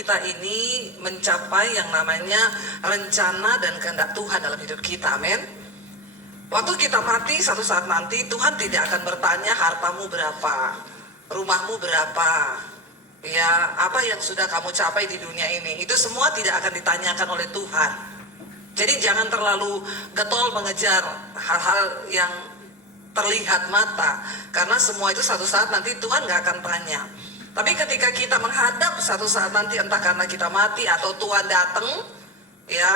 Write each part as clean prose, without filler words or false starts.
kita ini mencapai yang namanya rencana dan kehendak Tuhan dalam hidup kita, amin. Waktu kita mati, satu saat nanti Tuhan tidak akan bertanya hartamu berapa, rumahmu berapa, ya apa yang sudah kamu capai di dunia ini. Itu semua tidak akan ditanyakan oleh Tuhan. Jadi jangan terlalu getol mengejar hal-hal yang terlihat mata, karena semua itu satu saat nanti Tuhan gak akan tanya. Tapi ketika kita menghadap satu saat nanti, entah karena kita mati atau Tuhan datang, ya,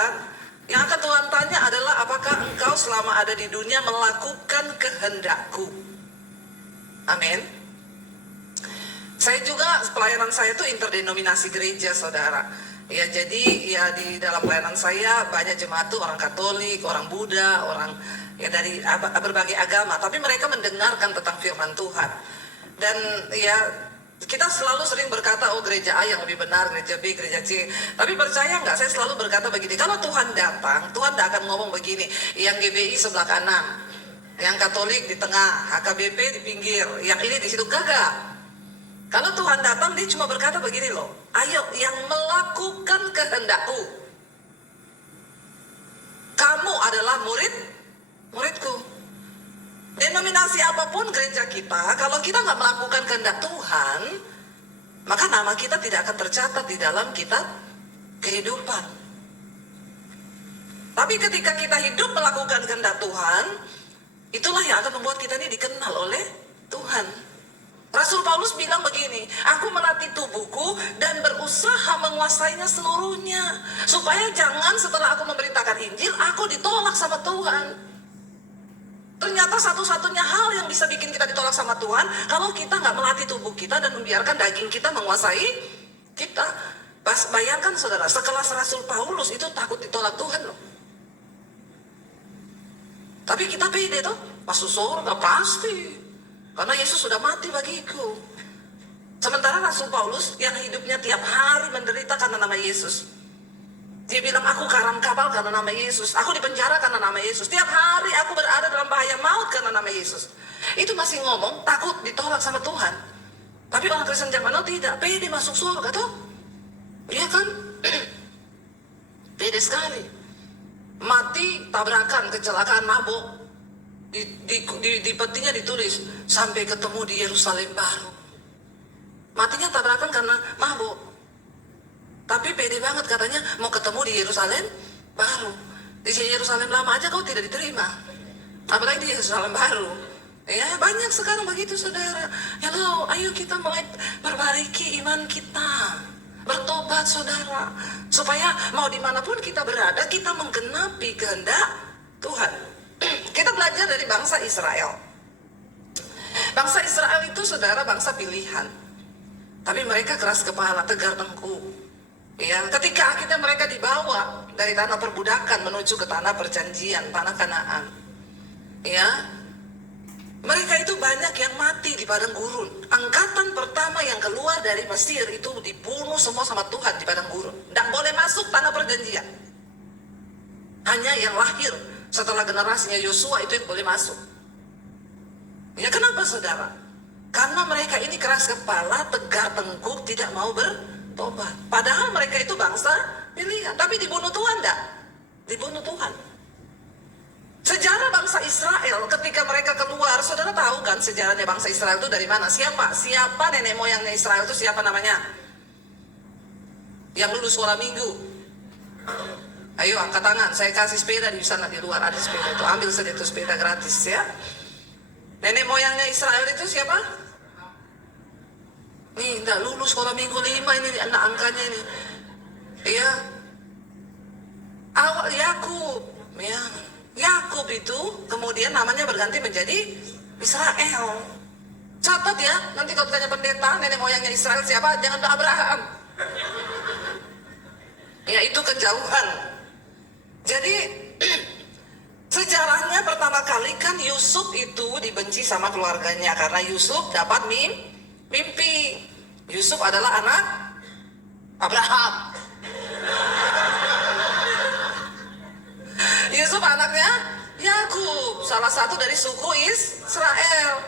yang akan Tuhan tanya adalah apakah engkau selama ada di dunia melakukan kehendakku. Amin. Saya juga, pelayanan saya itu interdenominasi gereja, saudara. Ya, jadi ya di dalam pelayanan saya banyak jemaat tuh orang Katolik, orang Buddha, orang ya dari berbagai agama, tapi mereka mendengarkan tentang firman Tuhan. Dan ya kita selalu sering berkata, oh gereja A yang lebih benar, gereja B, gereja C. Tapi percaya nggak, saya selalu berkata begini, kalau Tuhan datang, Tuhan tidak akan ngomong begini, yang GBI sebelah kanan, yang Katolik di tengah, HKBP di pinggir, yang ini di situ, kagak. Kalau Tuhan datang, dia cuma berkata begini loh, ayo yang melakukan kehendakku, kamu adalah muridku. Denominasi apapun gereja kita, kalau kita nggak melakukan kehendak Tuhan, maka nama kita tidak akan tercatat di dalam kitab kehidupan. Tapi ketika kita hidup melakukan kehendak Tuhan, itulah yang akan membuat kita ini dikenal oleh Tuhan. Rasul Paulus bilang begini, aku melatih tubuhku dan berusaha menguasainya seluruhnya, supaya jangan setelah aku memberitakan Injil, aku ditolak sama Tuhan. Ternyata satu-satunya hal yang bisa bikin kita ditolak sama Tuhan, kalau kita nggak melatih tubuh kita dan membiarkan daging kita menguasai kita. Bayangkan saudara, sekelas Rasul Paulus itu takut ditolak Tuhan loh. Tapi kita pede tuh, masuk surga pasti, karena Yesus sudah mati bagiku. Sementara Rasul Paulus yang hidupnya tiap hari menderita karena nama Yesus. Dia bilang, aku karam kapal karena nama Yesus, aku dipenjara karena nama Yesus, tiap hari aku berada dalam bahaya maut karena nama Yesus. Itu masih ngomong takut ditolak sama Tuhan. Tapi orang Kristen zaman now tidak, pede masuk surga tuh. Iya kan? Pede sekali. Mati tabrakan, kecelakaan, mabuk. Di petinya ditulis sampai ketemu di Yerusalem baru. Matinya tabrakan karena mabuk. Tapi pede banget katanya mau ketemu di Yerusalem baru. Di Yerusalem lama aja kau tidak diterima, apalagi di Yerusalem baru. Ya banyak sekarang begitu saudara. Hello, ayo kita mulai perbaiki iman kita, bertobat saudara, supaya mau dimanapun kita berada, kita menggenapi kehendak Tuhan. Kita belajar dari bangsa Israel. Bangsa Israel itu saudara bangsa pilihan, tapi mereka keras kepala, tegar tengkuk. Ya, ketika akhirnya mereka dibawa dari tanah perbudakan menuju ke tanah perjanjian, tanah Kanaan. Ya, mereka itu banyak yang mati di padang gurun. Angkatan pertama yang keluar dari Mesir itu dibunuh semua sama Tuhan di padang gurun. Tidak boleh masuk tanah perjanjian. Hanya yang lahir setelah generasinya Yosua itu yang boleh masuk. Ya, kenapa saudara? Karena mereka ini keras kepala, tegar tengkuk, tidak mau bertobat. Padahal mereka itu bangsa pilihan, tapi dibunuh Tuhan enggak? Dibunuh Tuhan. Sejarah bangsa Israel ketika mereka keluar, saudara tahu kan sejarahnya bangsa Israel itu dari mana? Siapa nenek moyangnya Israel itu, siapa namanya? Yang lulus sekolah minggu. Ayo angkat tangan, saya kasih sepeda di sana di luar ada sepeda itu, ambil saja itu sepeda gratis ya. Nenek moyangnya Israel itu siapa? Nih, enggak lulus sekolah minggu 5 ini anak angkanya ini. Iya. Awal Yakub, ya. Yakub itu kemudian namanya berganti menjadi Israel. Catat ya, nanti kalau tanya pendeta, nenek moyangnya Israel siapa? Jangan Abraham. Ya, itu kejauhan. Jadi sejarahnya pertama kali kan Yusuf itu dibenci sama keluarganya karena Yusuf dapat mimpi. Yusuf adalah anak Abraham. Yusuf anaknya Yakub, salah satu dari suku Israel.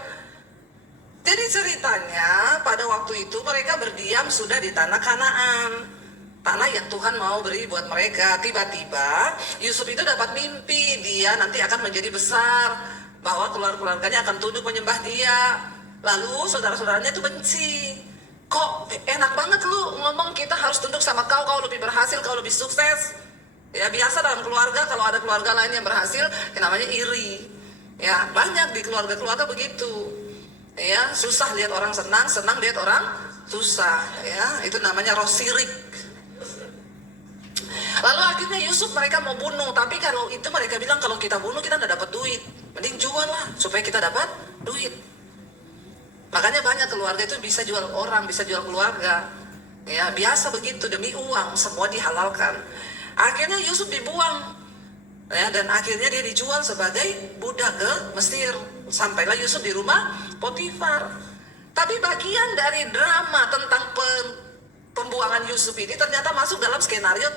Jadi ceritanya pada waktu itu mereka berdiam sudah di tanah Kanaan. tanah yang Tuhan mau beri buat mereka. Tiba-tiba Yusuf itu dapat mimpi, dia nanti akan menjadi besar, bahwa keluarganya akan tunduk menyembah dia. Lalu saudara-saudaranya itu benci. Kok enak banget lu ngomong kita harus tunduk sama kau lebih berhasil, kau lebih sukses. Ya biasa dalam keluarga, kalau ada keluarga lain yang berhasil, yang namanya iri. Ya banyak di keluarga-keluarga begitu. Ya susah lihat orang senang, senang lihat orang susah. Ya itu namanya roh sirik. Lalu akhirnya Yusuf mereka mau bunuh, tapi kalau itu mereka bilang kalau kita bunuh kita nggak dapat duit, mending jual lah supaya kita dapat duit. Makanya banyak keluarga itu bisa jual orang, bisa jual keluarga. Ya biasa begitu, demi uang semua dihalalkan. Akhirnya Yusuf dibuang, ya, dan akhirnya dia dijual sebagai budak ke Mesir. Sampailah Yusuf di rumah Potifar. Tapi bagian dari drama tentang pembuangan Yusuf ini ternyata masuk dalam skenario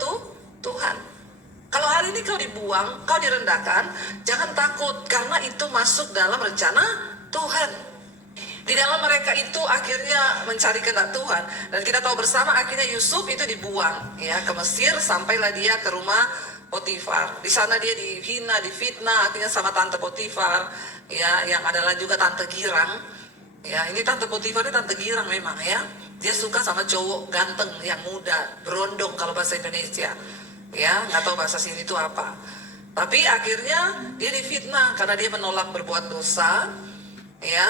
Tuhan. Kalau hari ini kau dibuang, kau direndahkan, jangan takut, karena itu masuk dalam rencana Tuhan. Di dalam mereka itu akhirnya mencari kehendak Tuhan, dan kita tahu bersama akhirnya Yusuf itu dibuang ya ke Mesir, sampailah dia ke rumah Potifar. Di sana dia dihina, difitnah, akhirnya sama tante Potifar ya, yang adalah juga tante girang. Ya, ini tante Potifar ini tante girang memang ya. Dia suka sama cowok ganteng yang muda, berondong kalau bahasa Indonesia. Ya, nggak tahu bahasa sini itu apa. Tapi akhirnya dia difitnah karena dia menolak berbuat dosa. Ya,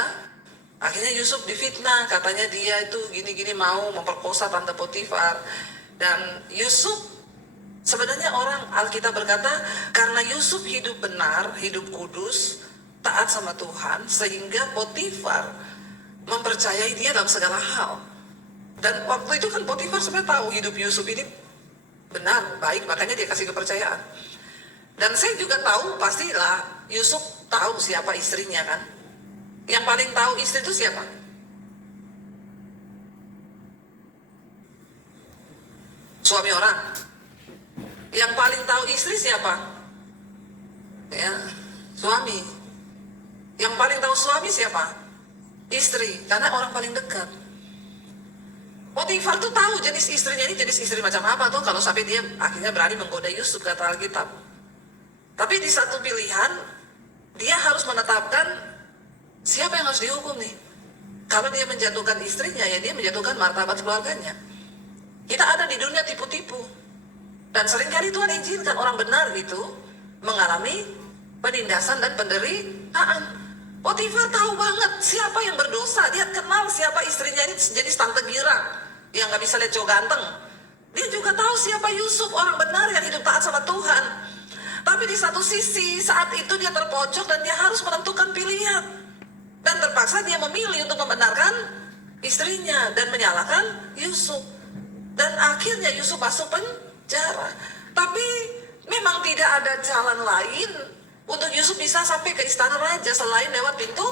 akhirnya Yusuf difitnah, katanya dia itu gini-gini mau memperkosa tante Potifar. Dan Yusuf, sebenarnya orang Alkitab berkata, karena Yusuf hidup benar, hidup kudus, taat sama Tuhan, sehingga Potifar mempercayai dia dalam segala hal. Dan waktu itu kan Potifar sebenarnya tahu hidup Yusuf ini benar, baik, makanya dia kasih kepercayaan. Dan saya juga tahu, pastilah Yusuf tahu siapa istrinya kan. Yang paling tahu istri itu siapa? Suami orang. Yang paling tahu istri siapa? Ya, suami. Yang paling tahu suami siapa? Istri, karena orang paling dekat. Potifar tuh tahu jenis istrinya ini jenis istri macam apa tuh, kalau sampai dia akhirnya berani menggoda Yusuf, kata Alkitab. Tapi di satu pilihan, dia harus menetapkan siapa yang harus dihukum nih? Kalau dia menjatuhkan istrinya, ya dia menjatuhkan martabat keluarganya. Kita ada di dunia tipu-tipu. Dan seringkali Tuhan izinkan orang benar itu mengalami penindasan dan penderitaan. Potifar tahu banget siapa yang berdosa. Dia kenal siapa istrinya ini jadi tante girang yang gak bisa lihat cowok ganteng. Dia juga tahu siapa Yusuf, orang benar yang hidup taat sama Tuhan. Tapi di satu sisi saat itu dia terpojok dan dia harus menentukan pilihan. Dan terpaksa dia memilih untuk membenarkan istrinya dan menyalahkan Yusuf. Dan akhirnya Yusuf masuk penjara. Tapi memang tidak ada jalan lain untuk Yusuf bisa sampai ke istana raja selain lewat pintu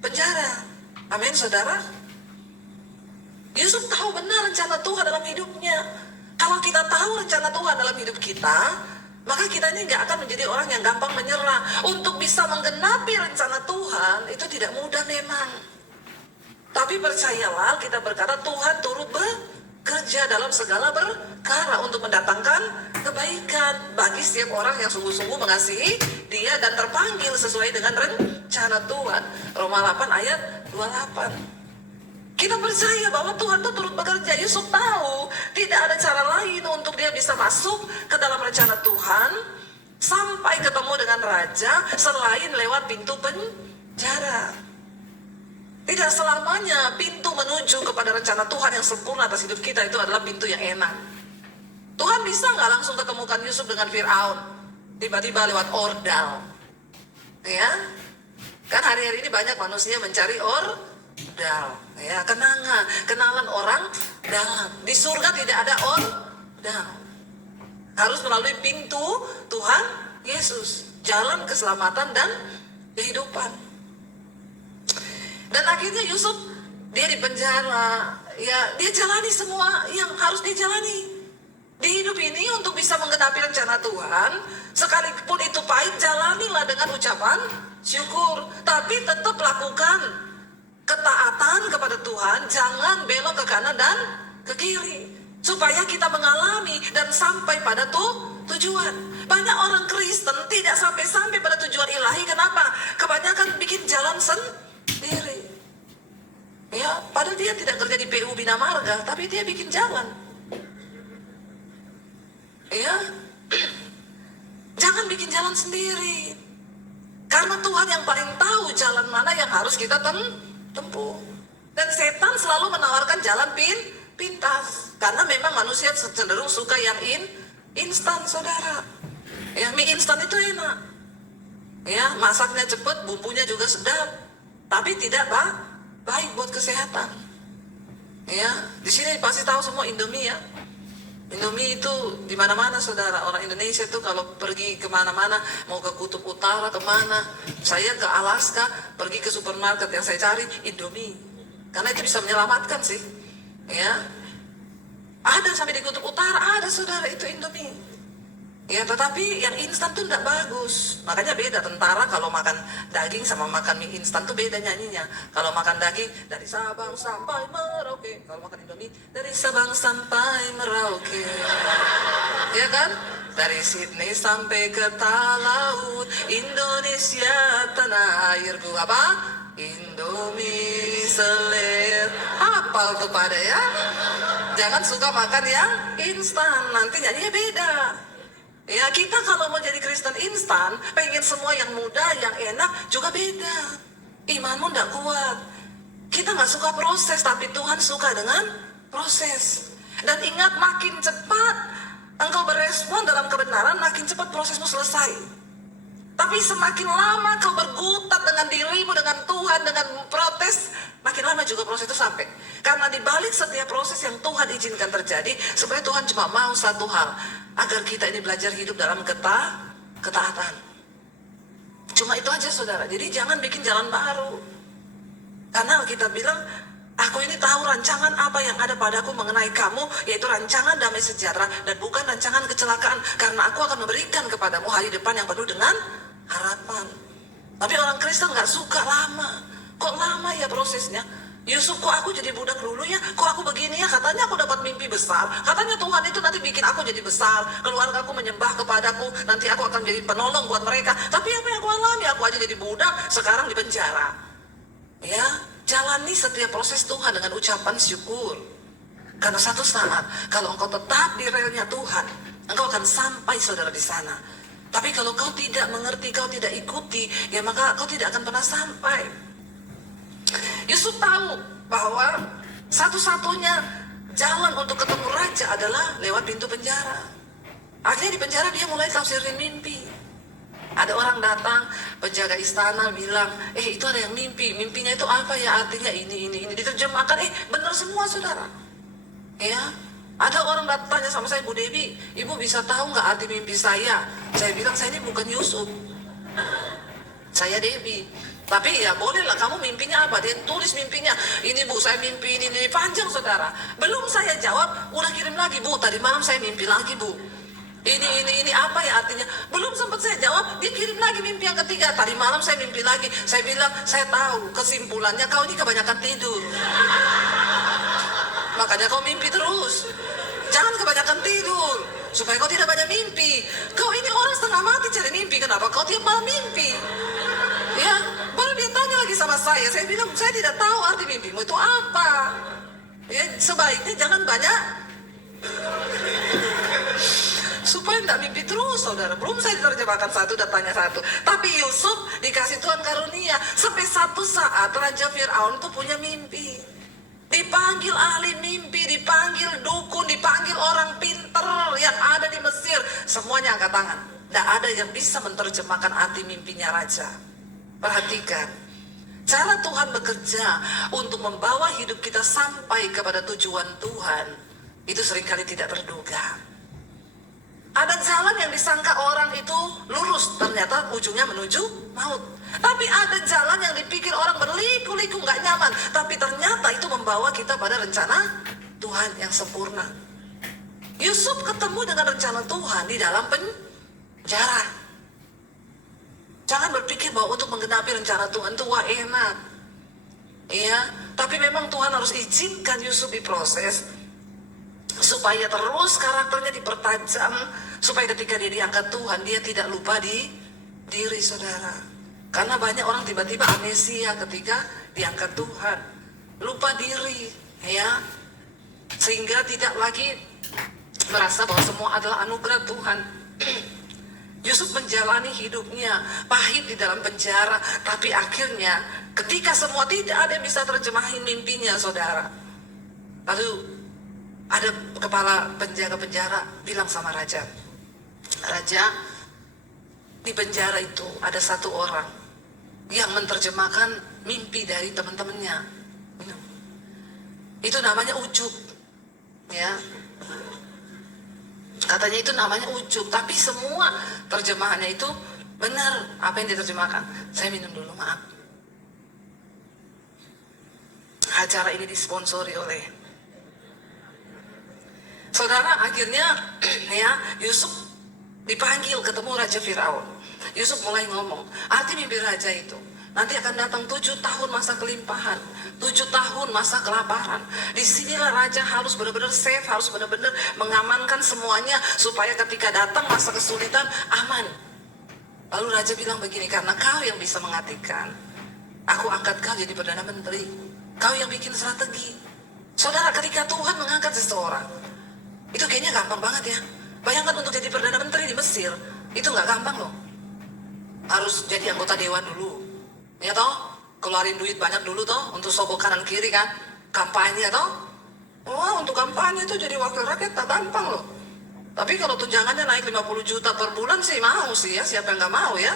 penjara. Amin, saudara. Yusuf tahu benar rencana Tuhan dalam hidupnya. Kalau kita tahu rencana Tuhan dalam hidup kita, maka kita ini nggak akan menjadi orang yang gampang menyerah. Untuk bisa menggenapi rencana Tuhan itu tidak mudah memang. Tapi percayalah, kita berkata Tuhan turut bekerja dalam segala perkara untuk mendatangkan kebaikan bagi setiap orang yang sungguh-sungguh mengasihi Dia dan terpanggil sesuai dengan rencana Tuhan. Roma 8 ayat 28. Kita percaya bahwa Tuhan itu turut bekerja. Yusuf tahu tidak ada cara lain untuk dia bisa masuk ke dalam rencana Tuhan sampai ketemu dengan raja selain lewat pintu penjara. Tidak selamanya pintu menuju kepada rencana Tuhan yang sempurna atas hidup kita itu adalah pintu yang enak. Tuhan bisa nggak langsung ketemukan Yusuf dengan Fir'aun tiba-tiba lewat ordal, ya kan? Hari-hari ini banyak manusia mencari ordal, ya, kenalan orang dalam. Di surga tidak ada ordal, harus melalui pintu Tuhan Yesus, jalan keselamatan dan kehidupan. Dan akhirnya Yusuf, dia di penjara, ya dia jalani semua yang harus dijalani di hidup ini untuk bisa menggenapi rencana Tuhan. Sekalipun itu pahit, jalanilah dengan ucapan syukur, tapi tetap lakukan ketaatan kepada Tuhan. Jangan belok ke kanan dan ke kiri. supaya kita mengalami dan sampai pada tujuan. Banyak orang Kristen tidak sampai pada tujuan ilahi. Kenapa? Kebanyakan bikin jalan sendiri. Ya, padahal dia tidak kerja di PU Bina Marga, tapi dia bikin jalan. Ya, jangan bikin jalan sendiri. Karena Tuhan yang paling tahu jalan mana yang harus kita tempuh. Dan setan selalu menawarkan jalan pintas. Karena memang manusia cenderung suka yang instan, saudara. Ya, mie instan itu enak. Ya, masaknya cepat, bumbunya juga sedap. Tapi tidak baik buat kesehatan. Ya, di sini pasti tahu semua Indomie ya. Indomie itu di mana-mana, saudara. Orang Indonesia itu kalau pergi kemana-mana, mau ke Kutub Utara kemana, saya ke Alaska, pergi ke supermarket yang saya cari Indomie, karena itu bisa menyelamatkan sih. Ya, ada sampai di Kutub Utara ada, saudara, itu Indomie. Ya, tetapi yang instan tuh tidak bagus. Makanya beda tentara kalau makan daging sama makan mie instan tuh beda nyanyinya. Kalau makan daging dari Sabang sampai Merauke. Kalau makan Indomie dari Sabang sampai Merauke. Ya kan? Dari Sydney sampai ke Talaut. Indonesia tanah airku. Apa? Indomie selir. Hafal tuh pada ya. Jangan suka makan yang instan. Nanti nyanyinya beda. Ya, kita kalau mau jadi Kristen instan, pengen semua yang mudah, yang enak, juga beda. Imanmu tidak kuat. Kita nggak suka proses, tapi Tuhan suka dengan proses. Dan ingat, makin cepat engkau berespon dalam kebenaran, makin cepat prosesmu selesai. Tapi semakin lama kau berkutat dengan dirimu, dengan Tuhan, dengan protes, makin lama juga proses itu sampai. Karena di balik setiap proses yang Tuhan izinkan terjadi, sebenarnya Tuhan cuma mau satu hal, agar kita ini belajar hidup dalam ketaatan. Cuma itu aja, saudara. Jadi jangan bikin jalan baru. Karena kita bilang, aku ini tahu rancangan apa yang ada padaku mengenai kamu, yaitu rancangan damai sejahtera dan bukan rancangan kecelakaan. Karena aku akan memberikan kepadamu hari depan yang penuh dengan harapan. Tapi orang Kristen nggak suka lama. Kok lama ya prosesnya? Yusuf, kok aku jadi budak dulu ya? Kok aku begini ya? Katanya aku dapat mimpi besar. Katanya Tuhan itu nanti bikin aku jadi besar. Keluarga aku menyembah kepadaku. Nanti aku akan jadi penolong buat mereka. Tapi apa yang aku alami? Aku aja jadi budak, sekarang di penjara. Ya, jalani setiap proses Tuhan dengan ucapan syukur. Karena satu saat, kalau engkau tetap di relnya Tuhan, engkau akan sampai, saudara, di sana. Tapi kalau kau tidak mengerti, kau tidak ikuti, ya maka kau tidak akan pernah sampai. Yusuf tahu bahwa satu-satunya jalan untuk ketemu raja adalah lewat pintu penjara. Akhirnya di penjara dia mulai tafsirin mimpi. Ada orang datang, penjaga istana bilang, itu ada yang mimpi. Mimpinya itu apa ya? Artinya ini. Diterjemahkan, benar semua, saudara. Ya, ada orang tanya sama saya, Bu Dewi, Ibu bisa tahu nggak arti mimpi saya? Saya bilang, saya ini bukan Yusuf. Saya Dewi. Tapi ya bolehlah, kamu mimpinya apa? Dia tulis mimpinya. Ini Bu, saya mimpi ini panjang, saudara. Belum saya jawab, udah kirim lagi, Bu. Tadi malam saya mimpi lagi, Bu. Ini apa ya artinya? Belum sempat saya jawab, dia kirim lagi mimpi yang ketiga. Tadi malam saya mimpi lagi. Saya bilang, saya tahu kesimpulannya kau ini kebanyakan tidur. Makanya kau mimpi terus. Jangan kebanyakan tidur, supaya kau tidak banyak mimpi. Kau ini orang setengah mati cari mimpi. Kenapa kau tiap malam mimpi? Ya, baru dia tanya lagi sama saya bilang, saya tidak tahu arti mimpimu itu apa. Ya, sebaiknya jangan banyak, supaya tidak mimpi terus, saudara. Belum saya diterjemahkan satu, dan tanya satu. Tapi Yusuf dikasih Tuhan karunia. Sampai satu saat Raja Fir'aun itu punya mimpi. Dipanggil ahli mimpi, dipanggil dukun, dipanggil orang pinter yang ada di Mesir. Semuanya angkat tangan. Tidak ada yang bisa menerjemahkan arti mimpinya raja. Perhatikan, cara Tuhan bekerja untuk membawa hidup kita sampai kepada tujuan Tuhan, itu seringkali tidak terduga. Ada jalan yang disangka orang itu lurus, ternyata ujungnya menuju maut. Tapi ada jalan yang dipikir orang berliku-liku gak nyaman, tapi ternyata itu membawa kita pada rencana Tuhan yang sempurna. Yusuf ketemu dengan rencana Tuhan di dalam penjara. Jangan berpikir bahwa untuk menggenapi rencana Tuhan itu wah enak. Iya, tapi memang Tuhan harus izinkan Yusuf diproses supaya terus karakternya dipertajam, supaya ketika dia diangkat Tuhan, dia tidak lupa di diri, saudara. Karena banyak orang tiba-tiba amnesia ketika diangkat Tuhan, lupa diri, ya, sehingga tidak lagi merasa bahwa semua adalah anugerah Tuhan. Yusuf menjalani hidupnya pahit di dalam penjara, tapi akhirnya ketika semua tidak ada yang bisa terjemahin mimpinya, saudara. Lalu ada kepala penjaga penjara bilang sama raja, "Raja, di penjara itu ada satu orang yang menerjemahkan mimpi dari teman-temannya. Itu namanya Ucup, ya. Katanya itu namanya Ucup, tapi semua terjemahannya itu benar apa yang diterjemahkan." Saya minum dulu, maaf. Acara ini disponsori oleh saudara. Akhirnya ya, Yusuf dipanggil ketemu Raja Firaun. Yusuf mulai ngomong, arti mimpi raja itu, nanti akan datang 7 tahun masa kelimpahan, 7 tahun masa kelaparan. Disinilah raja harus benar-benar safe, harus benar-benar mengamankan semuanya, supaya ketika datang masa kesulitan, aman. Lalu raja bilang begini, karena kau yang bisa mengartikan, aku angkat kau jadi Perdana Menteri. Kau yang bikin strategi. Saudara, ketika Tuhan mengangkat seseorang, itu kayaknya gampang banget ya. Bayangkan untuk jadi Perdana Menteri di Mesir, itu nggak gampang loh. Harus jadi anggota dewan dulu, ya toh, keluarin duit banyak dulu toh, untuk sogok kanan kiri kan, kampanye toh. Wah, untuk kampanye itu jadi wakil rakyat tak gampang loh. Tapi kalau tunjangannya naik 50 juta per bulan sih mau sih ya, siapa yang nggak mau ya.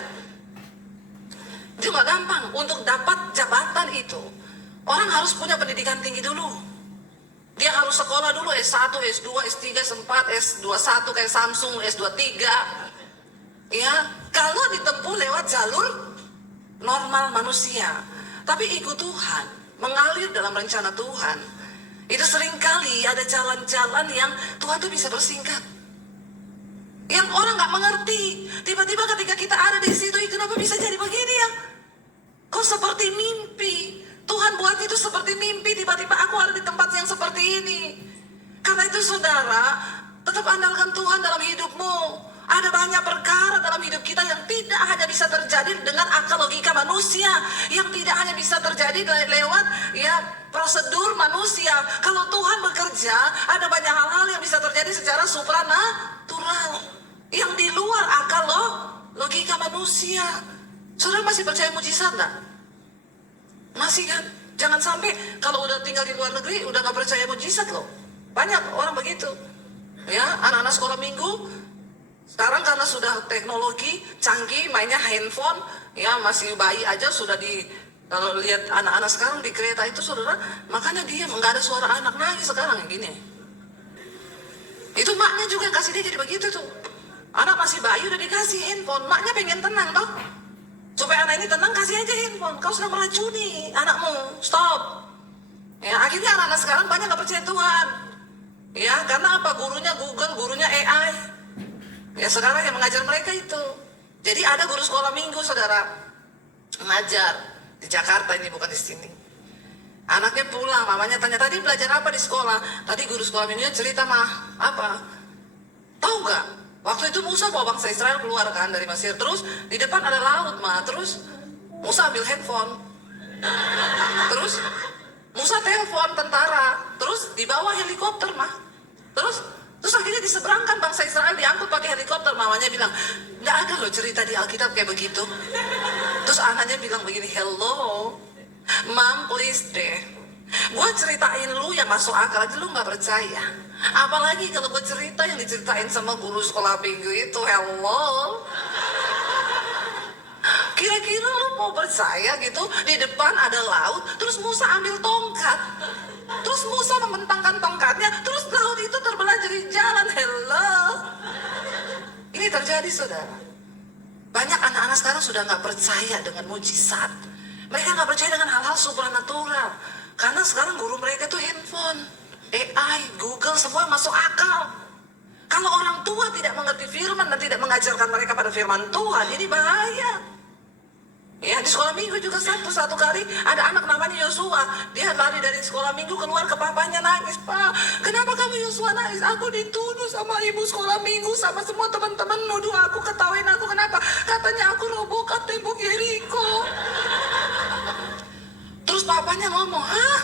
Itu nggak gampang. Untuk dapat jabatan itu, orang harus punya pendidikan tinggi dulu. Dia harus sekolah dulu, S1, S2, S3, S4, S21 kayak Samsung, S23. Ya, kalau ditempuh lewat jalur normal manusia. Tapi ikut Tuhan, mengalir dalam rencana Tuhan, itu seringkali ada jalan-jalan yang Tuhan tuh bisa bersingkat, yang orang nggak mengerti. Tiba-tiba ketika kita ada di situ, kenapa bisa jadi begini ya? Kok seperti mimpi? Tuhan buat itu seperti mimpi. Tiba-tiba aku ada di tempat yang seperti ini. Karena itu saudara, tetap andalkan Tuhan dalam hidupmu. Ada banyak perkara dalam hidup kita yang tidak hanya bisa terjadi dengan akal logika manusia, yang tidak hanya bisa terjadi lewat ya prosedur manusia. Kalau Tuhan bekerja, ada banyak hal-hal yang bisa terjadi secara supranatural, yang di luar akal logika manusia. Saudara masih percaya mujizat enggak? Masih kan? Jangan sampai kalau udah tinggal di luar negeri udah gak percaya mujizat loh. Banyak orang begitu. Ya, anak-anak sekolah minggu sekarang karena sudah teknologi canggih, mainnya handphone, ya masih bayi aja sudah kalau lihat anak-anak sekarang di kereta itu, saudara, makanya dia nggak ada suara anak nangis sekarang yang gini. Itu maknya juga kasih dia jadi begitu tuh. Anak masih bayi udah dikasih handphone, maknya pengen tenang toh. Supaya anak ini tenang, kasih aja handphone. Kau sudah meracuni anakmu, stop. Ya, akhirnya anak-anak sekarang banyak nggak percaya Tuhan. Ya, karena apa? Gurunya Google, gurunya AI. Ya, sekarang yang mengajar mereka itu. Jadi ada guru sekolah minggu, saudara, mengajar di Jakarta, ini bukan di sini. Anaknya pulang, mamanya tanya, tadi belajar apa di sekolah? Tadi guru sekolah minggunya cerita, mah apa? Tahu nggak? Waktu itu Musa bawa bangsa Israel keluar kan dari Mesir, terus di depan ada laut, mah. Terus Musa ambil handphone, terus Musa telepon tentara, terus dibawa helikopter, mah. Terus akhirnya diseberangkan bangsa Israel, diangkut pakai helikopter. Mamanya bilang, nggak ada loh cerita di Alkitab kayak begitu. Terus anaknya bilang begini, hello, Mom please deh, gue ceritain lu yang masuk akal aja lu nggak percaya. Apalagi kalau gue cerita yang diceritain sama guru sekolah minggu itu, hello. Kira-kira lu mau percaya gitu? Di depan ada laut, terus Musa ambil tongkat, terus Musa membentangkan tongkatnya, terus laut itu terbelah jadi jalan. Hello, ini terjadi, saudara. Banyak anak-anak sekarang sudah nggak percaya dengan mujizat. Mereka nggak percaya dengan hal-hal supranatural, karena sekarang guru mereka itu handphone, AI, Google, semua masuk akal. Kalau orang tua tidak mengerti firman dan tidak mengajarkan mereka pada firman Tuhan, ini bahaya. Ya, di sekolah minggu juga satu kali ada anak namanya Yosua. Dia lari dari sekolah minggu keluar ke papanya nangis. Pak, kenapa kamu Yosua nangis? Aku dituduh sama ibu sekolah minggu, sama semua teman-teman nuduh aku, ketawain aku. Kenapa? Katanya aku robohkan tembok Yeriko. Terus papanya ngomong, hah?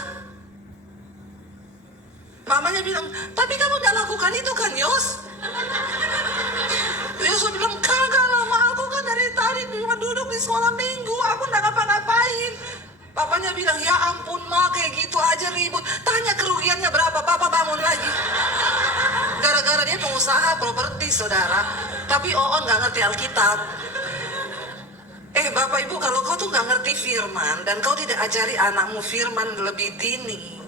Mamanya bilang, tapi kamu gak lakukan itu kan, Yos? Yosua bilang, kagak lama, aku kan dari tadi cuma duduk di sekolah minggu, aku gak ngapa-ngapain. Papanya bilang, ya ampun Ma, kayak gitu aja ribut. Tanya kerugiannya berapa, Papa bangun lagi. Gara-gara dia pengusaha properti, saudara. Tapi Oon gak ngerti Alkitab. Bapak Ibu, kalau kau tuh gak ngerti firman, dan kau tidak ajari anakmu firman lebih dini,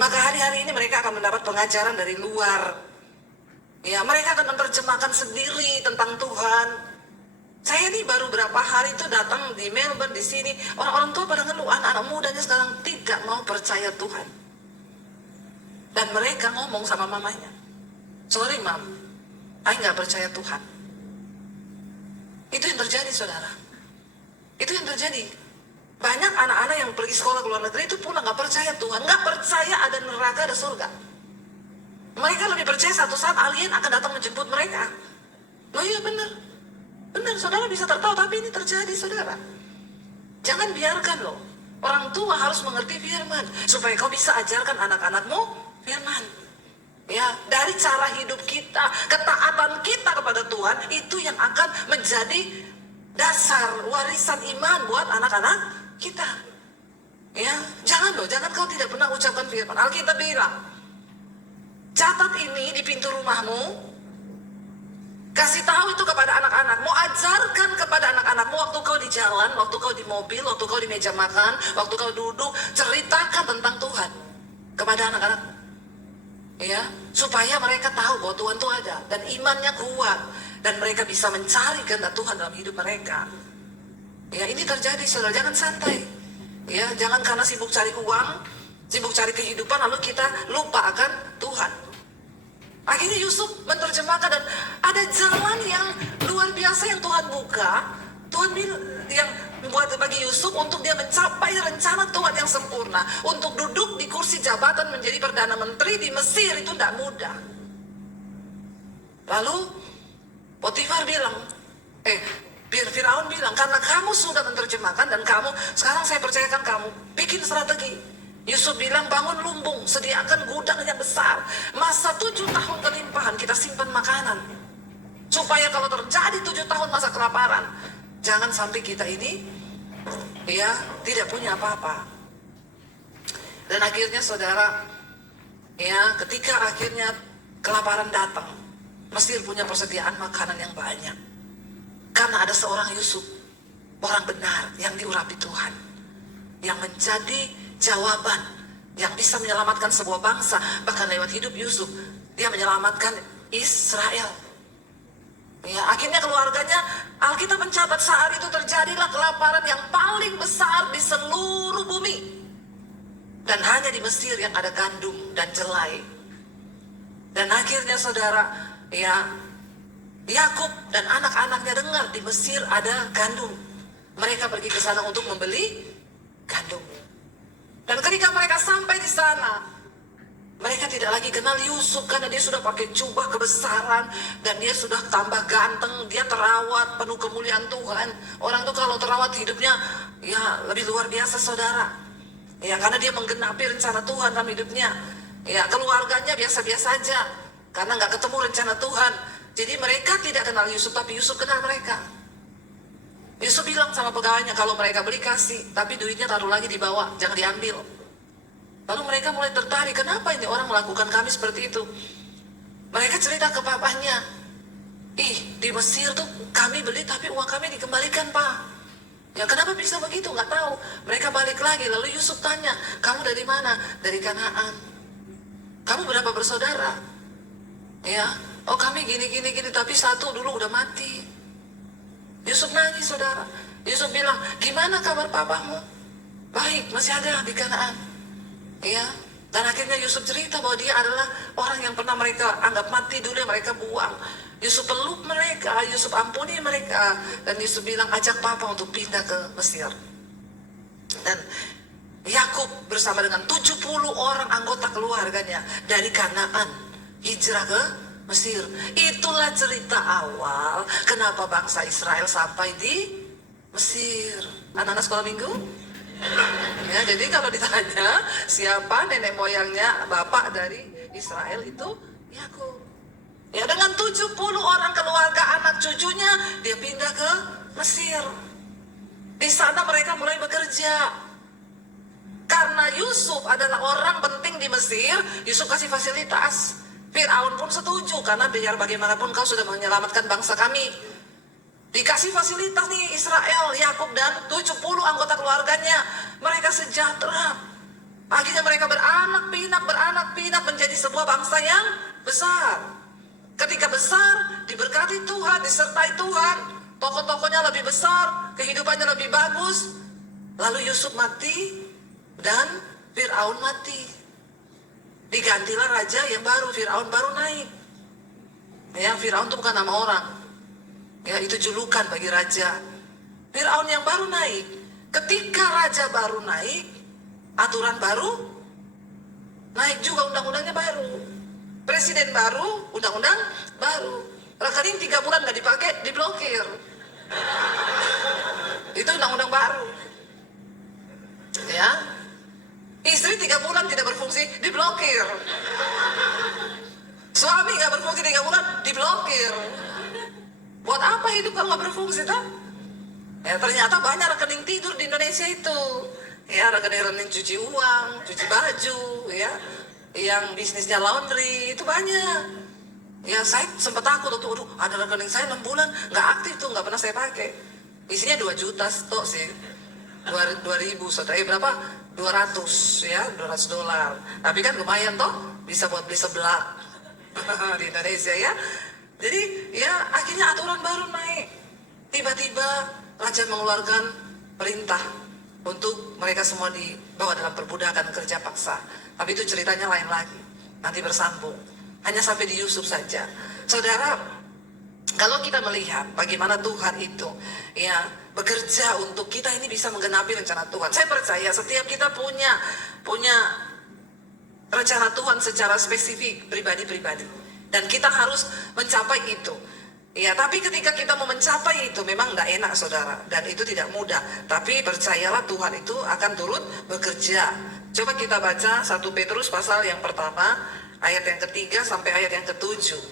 maka hari-hari ini mereka akan mendapat pengajaran dari luar. Ya, mereka akan menerjemahkan sendiri tentang Tuhan. Saya ini baru berapa hari itu datang di Melbourne, di sini. Orang-orang tua pada ngeluh, anak-anak mudanya sekarang tidak mau percaya Tuhan. Dan mereka ngomong sama mamanya, sorry mam, I nggak percaya Tuhan. Itu yang terjadi, saudara. Itu yang terjadi. Banyak anak-anak yang pergi sekolah ke luar negeri itu pulang nggak percaya Tuhan, nggak percaya ada neraka, ada surga. Mereka lebih percaya satu saat alien akan datang menjemput mereka. Loh iya benar. Benar, saudara bisa tertawa, tapi ini terjadi, saudara. Jangan biarkan loh. Orang tua harus mengerti firman, supaya kau bisa ajarkan anak-anakmu firman. Ya, dari cara hidup kita, ketaatan kita kepada Tuhan, itu yang akan menjadi dasar warisan iman buat anak-anak kita. Ya, jangan loh, jangan kau tidak pernah ucapkan firman. Alkitab bilang, catat ini di pintu rumahmu, kasih tahu itu kepada anak-anakmu, ajarkan kepada anak-anakmu waktu kau di jalan, waktu kau di mobil, waktu kau di meja makan, waktu kau duduk, ceritakan tentang Tuhan kepada anak-anak. Ya, supaya mereka tahu bahwa Tuhan itu ada dan imannya kuat dan mereka bisa mencari kehendak Tuhan dalam hidup mereka. Ya, ini terjadi, saudara, jangan santai. Ya, jangan karena sibuk cari uang, sibuk cari kehidupan, lalu kita lupa akan Tuhan. Akhirnya Yusuf menerjemahkan, dan ada jalan yang luar biasa yang Tuhan buka. Tuhan yang membuat bagi Yusuf untuk dia mencapai rencana Tuhan yang sempurna. Untuk duduk di kursi jabatan menjadi Perdana Menteri di Mesir itu tidak mudah. Lalu Potifar bilang, Firaun bilang, karena kamu sudah menerjemahkan dan kamu, sekarang saya percayakan kamu, bikin strategi. Yusuf bilang, bangun lumbung, sediakan gudang yang besar. Masa 7 tahun kelimpahan kita simpan makanan. Supaya kalau terjadi 7 tahun masa kelaparan, jangan sampai kita ini ya tidak punya apa-apa. Dan akhirnya, saudara, ya ketika akhirnya kelaparan datang, Mesir punya persediaan makanan yang banyak. Karena ada seorang Yusuf, orang benar yang diurapi Tuhan, yang menjadi jawaban, yang bisa menyelamatkan sebuah bangsa. Bahkan lewat hidup Yusuf, dia menyelamatkan Israel. Ya, akhirnya keluarganya, Alkitab mencatat saat itu terjadilah kelaparan yang paling besar di seluruh bumi. Dan hanya di Mesir yang ada gandum dan jelai. Dan akhirnya, saudara, ya Yakub dan anak-anaknya dengar di Mesir ada gandum. Mereka pergi ke sana untuk membeli gandum. Dan ketika mereka sampai di sana, mereka tidak lagi kenal Yusuf karena dia sudah pakai jubah kebesaran dan dia sudah tambah ganteng, dia terawat, penuh kemuliaan Tuhan. Orang tuh kalau terawat hidupnya ya lebih luar biasa, saudara. Ya, karena dia menggenapi rencana Tuhan dalam hidupnya. Ya, keluarganya biasa-biasa aja karena nggak ketemu rencana Tuhan. Jadi mereka tidak kenal Yusuf, tapi Yusuf kenal mereka. Yusuf bilang sama pegawainya, kalau mereka beli kasih, tapi duitnya taruh lagi di bawah, jangan diambil. Lalu mereka mulai tertarik, kenapa ini orang melakukan kami seperti itu? Mereka cerita ke papanya, di Mesir tuh kami beli tapi uang kami dikembalikan, Pak. Ya kenapa bisa begitu? Nggak tahu. Mereka balik lagi, lalu Yusuf tanya, kamu dari mana? Dari Kanaan. Kamu berapa bersaudara? Ya, oh kami gini, tapi satu dulu udah mati. Yusuf nangis, saudara. Yusuf bilang, gimana kabar papamu? Baik, masih ada di Kanaan. Ya, dan akhirnya Yusuf cerita bahwa dia adalah orang yang pernah mereka anggap mati dulu, yang mereka buang. Yusuf peluk mereka, Yusuf ampuni mereka, dan Yusuf bilang ajak papa untuk pindah ke Mesir. Dan Yakub bersama dengan 70 orang anggota keluarganya dari Kanaan hijrah ke Mesir. Itulah cerita awal kenapa bangsa Israel sampai di Mesir. Anak-anak sekolah minggu? Ya, jadi kalau ditanya siapa nenek moyangnya bapak dari Israel, itu Yakub. Ya, dengan 70 orang keluarga anak cucunya dia pindah ke Mesir. Di sana mereka mulai bekerja. Karena Yusuf adalah orang penting di Mesir, Yusuf kasih fasilitas. Firaun pun setuju, karena biar bagaimanapun kau sudah menyelamatkan bangsa kami. Dikasih fasilitas nih Israel, Yakub dan 70 anggota keluarganya. Mereka sejahtera. Akhirnya mereka beranak pinak menjadi sebuah bangsa yang besar. Ketika besar, diberkati Tuhan, disertai Tuhan. Tokoh-tokohnya lebih besar, kehidupannya lebih bagus. Lalu Yusuf mati dan Firaun mati. Digantilah raja yang baru, Firaun baru naik. Ya, Firaun itu bukan nama orang. Ya, itu julukan bagi raja. Firaun yang baru naik. Ketika raja baru naik, aturan baru, naik juga undang-undangnya baru. Presiden baru, undang-undang baru. Rekening 3 bulan gak dipakai, diblokir. Itu undang-undang baru. Ya, istri 3 bulan tidak berfungsi, diblokir. Suami gak berfungsi 3 bulan, diblokir. Buat apa hidup kalau gak berfungsi, tak? Ya, ternyata banyak rekening tidur di Indonesia itu. Ya, rekening cuci uang, cuci baju, ya, yang bisnisnya laundry, itu banyak. Ya, saya sempat takut, aduh, ada rekening saya 6 bulan gak aktif tuh, gak pernah saya pakai. Isinya 2 juta stok sih. 2.000, berapa? 200 ya, $200. Tapi kan lumayan toh, bisa buat beli seblak di Indonesia ya. Jadi ya akhirnya aturan baru naik. Tiba-tiba raja mengeluarkan perintah untuk mereka semua dibawa dalam perbudakan kerja paksa. Tapi itu ceritanya lain lagi, nanti bersambung. Hanya sampai di Yusuf saja. Saudara, kalau kita melihat bagaimana Tuhan itu ya bekerja untuk kita ini bisa menggenapi rencana Tuhan. Saya percaya setiap kita punya rencana Tuhan secara spesifik pribadi-pribadi, dan kita harus mencapai itu. Ya, tapi ketika kita mau mencapai itu memang tidak enak, saudara, dan itu tidak mudah. Tapi percayalah Tuhan itu akan turut bekerja. Coba kita baca 1 Petrus pasal yang pertama, ayat yang ketiga sampai ayat yang ketujuh.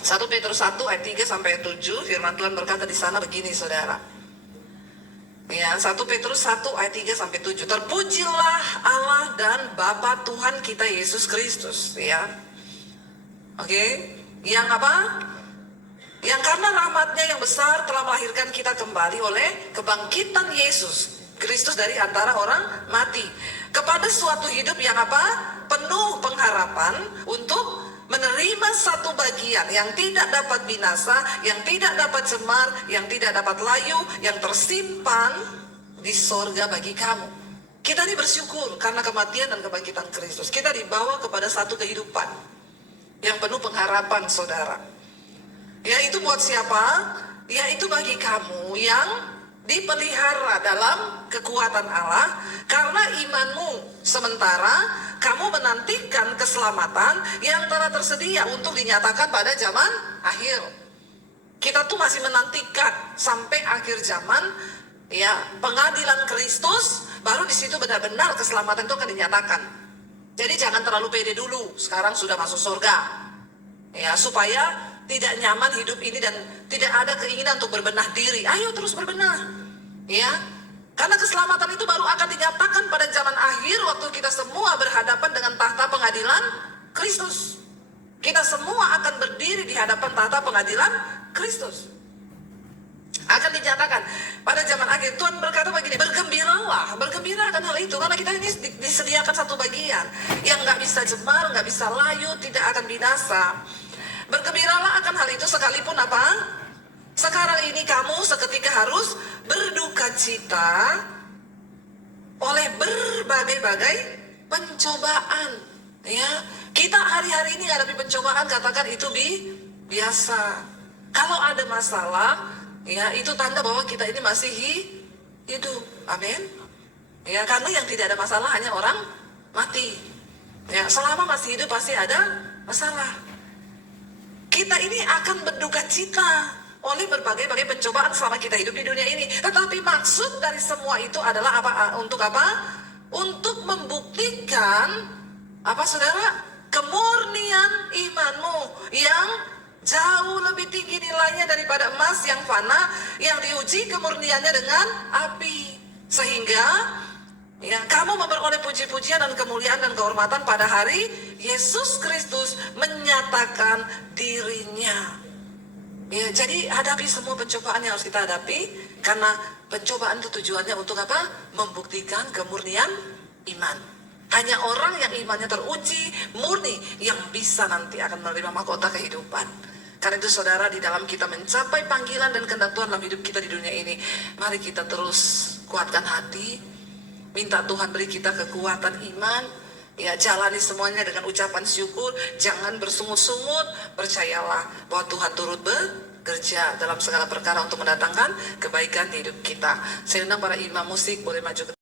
1 Petrus 1 ayat 3 sampai ayat 7, firman Tuhan berkata di sana begini, saudara. Ya, 1 Petrus 1 ayat 3 sampai 7. Terpujilah Allah dan Bapa Tuhan kita Yesus Kristus, ya. Oke. Yang apa? Yang karena rahmatnya yang besar telah melahirkan kita kembali oleh kebangkitan Yesus Kristus dari antara orang mati, kepada suatu hidup yang apa? Penuh pengharapan untuk menerima satu bagian yang tidak dapat binasa, yang tidak dapat cemar, yang tidak dapat layu, yang tersimpan di sorga bagi kamu. Kita ini bersyukur karena kematian dan kebangkitan Kristus. Kita dibawa kepada satu kehidupan yang penuh pengharapan, saudara. Ya, itu buat siapa? Ya, itu bagi kamu yang dipelihara dalam kekuatan Allah karena imanmu, sementara kamu menantikan keselamatan yang telah tersedia untuk dinyatakan pada zaman akhir. Kita tuh masih menantikan sampai akhir zaman, ya, pengadilan Kristus, baru di situ benar-benar keselamatan itu akan dinyatakan. Jadi jangan terlalu pede dulu, sekarang sudah masuk surga. Ya, supaya tidak nyaman hidup ini dan tidak ada keinginan untuk berbenah diri. Ayo terus berbenah. Ya. Karena keselamatan itu baru akan dinyatakan pada zaman akhir, waktu kita semua berhadapan dengan tahta pengadilan Kristus. Kita semua akan berdiri di hadapan tahta pengadilan Kristus. Akan dinyatakan pada zaman akhir. Tuhan berkata begini, bergembiralah, bergembira akan hal itu, karena kita ini disediakan satu bagian yang nggak bisa cemar, nggak bisa layu, tidak akan binasa. Bergembiralah akan hal itu sekalipun apa? Sekarang ini kamu seketika harus berduka cita oleh berbagai-bagai pencobaan. Ya, kita hari-hari ini hadapi pencobaan, katakan itu biasa. Kalau ada masalah, ya itu tanda bahwa kita ini masih hidup. Amin. Ya, karena yang tidak ada masalah hanya orang mati. Ya, selama masih hidup pasti ada masalah. Kita ini akan berduka cita oleh berbagai-bagai pencobaan selama kita hidup di dunia ini. Tetapi maksud dari semua itu adalah apa? Untuk apa? Untuk membuktikan apa, saudara? Kemurnian imanmu yang jauh lebih tinggi nilainya daripada emas yang fana, yang diuji kemurniannya dengan api. Sehingga ya, kamu memperoleh puji-pujian dan kemuliaan dan kehormatan pada hari Yesus Kristus menyatakan dirinya. Ya, jadi hadapi semua pencobaan yang harus kita hadapi, karena pencobaan itu tujuannya untuk apa? Membuktikan kemurnian iman. Hanya orang yang imannya teruji, murni, yang bisa nanti akan menerima mahkota kehidupan. Karena itu saudara, di dalam kita mencapai panggilan dan kehendak Tuhan dalam hidup kita di dunia ini, mari kita terus kuatkan hati, minta Tuhan beri kita kekuatan iman, ya jalani semuanya dengan ucapan syukur, jangan bersungut-sungut, percayalah bahwa Tuhan turut bekerja dalam segala perkara untuk mendatangkan kebaikan di hidup kita. Saya undang para imam musik boleh maju ke